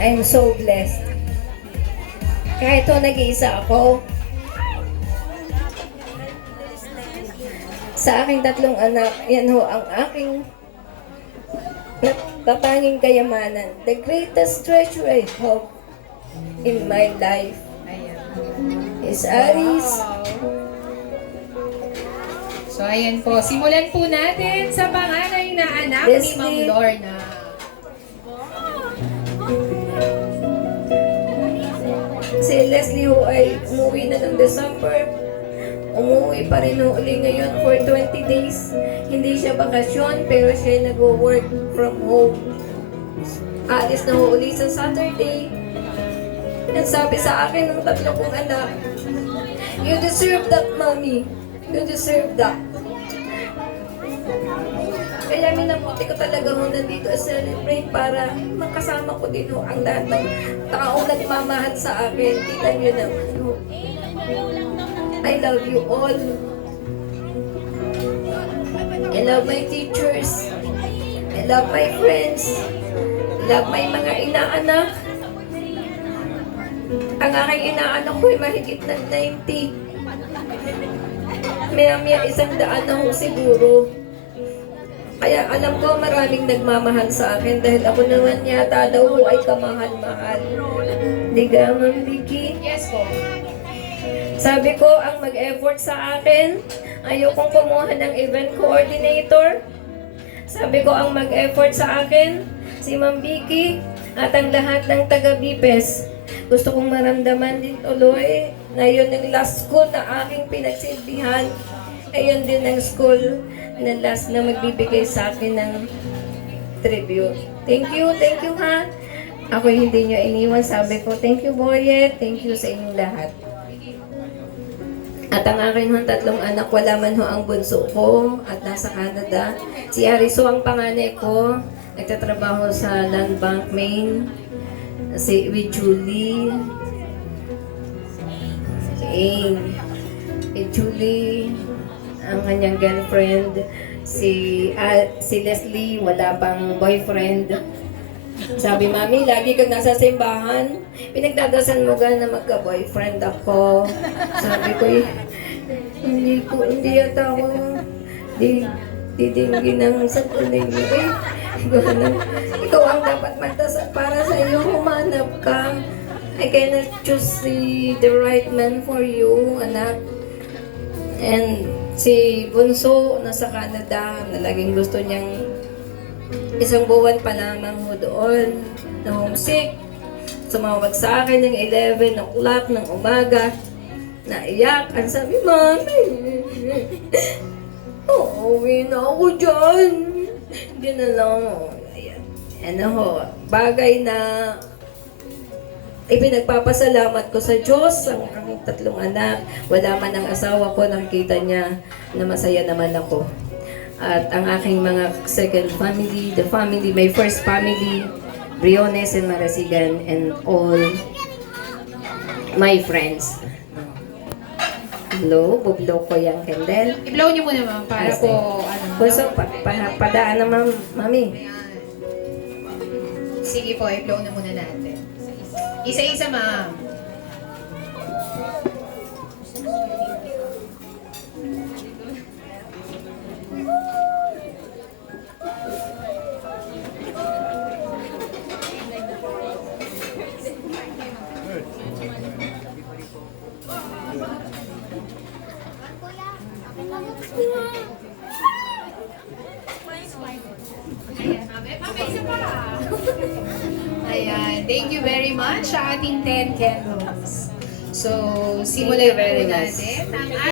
I'm so blessed. Kahit nag-iisa ako, sa aking tatlong anak, yan ho ang aking tatanging kayamanan. The greatest treasure I have in my life is Aris. So, ayan po. Simulan po natin sa panganay na anak ni Ma'am Leslie. Lorna. Si Leslie ho ay umuwi na ng December. Umuwi pa rin ho uli ngayon for 20 days. Hindi siya bakasyon, pero siya nag-work from home. Alis na ho uli sa Saturday. At sabi sa akin ng tatlo kong anak, "You deserve that, mommy. You deserve that." Kaya minabuti ko talaga ho nandito celebrate para makasama ko din ho ang lahat ng taong nagmamahal sa akin. Kita nyo naman ho. I love you all. I love my teachers. I love my friends. I love my mga inaanak. Ang aking inaanak ko ay mahigit ng 90. Maya-maya 100 na ho siguro. Kaya alam ko maraming nagmamahal sa akin dahil ako naman yata daw ho ay kamahal-mahal. Di ka, Ma'am Vicky? Yes po. Sabi ko, ang mag-effort sa akin, ayokong kumuha ng event coordinator. Sabi ko, ang mag-effort sa akin, si Ma'am Vicky at ang lahat ng taga-BIPES. Gusto kong maramdaman din tuloy na yun ang last school na aking pinagsilbihan. Ayun din ang school na last na magbibigay sa akin ng tribute. Thank you ha. Ako hindi nyo iniwan. Sabi ko, thank you Boyet, thank you sa inyong lahat. At ang akin hong tatlong anak, wala man ho ang bunso ko at nasa Canada. Si Ariso ang panganay ko, nagtatrabaho sa Land Bank, Maine. With Julie. Si Julie, ang kanyang girlfriend. Si Leslie, wala pang boyfriend. Sabi, Mami, lagi kang nasa simbahan. Pinagdadasan mo na magka-boyfriend ako. Sabi ko, hindi yata ako didinggin ng santunin mo. Ikaw ang dapat magdasal para sa iyo, humanap ka. I cannot choose the right man for you, anak. And si Bunso, nasa Canada, na laging gusto niyang isang buwan pa lamang ho doon, na homesick. Sumawag sa akin ng 11 o'clock ng umaga, naiyak. Ang sabi, Mami, uuwi na ako dyan. Hindi na lang. Ayan. Ano ho, bagay na ipinagpapasalamat ko sa Diyos, ang aking tatlong anak. Wala man ang asawa ko, nakikita niya na masaya naman ako. At ang aking mga second family, my first family, Briones and Marasigan, and all my friends. Bublo ko yung candle. I-blow niyo muna, ma'am, para po, Puso, padaan naman, Mami. Sige po, i-blow na muna natin. Isa-isa, ma'am. Ayan, thank you very much sa ating 10 candles. So, simulan very po much. natin ang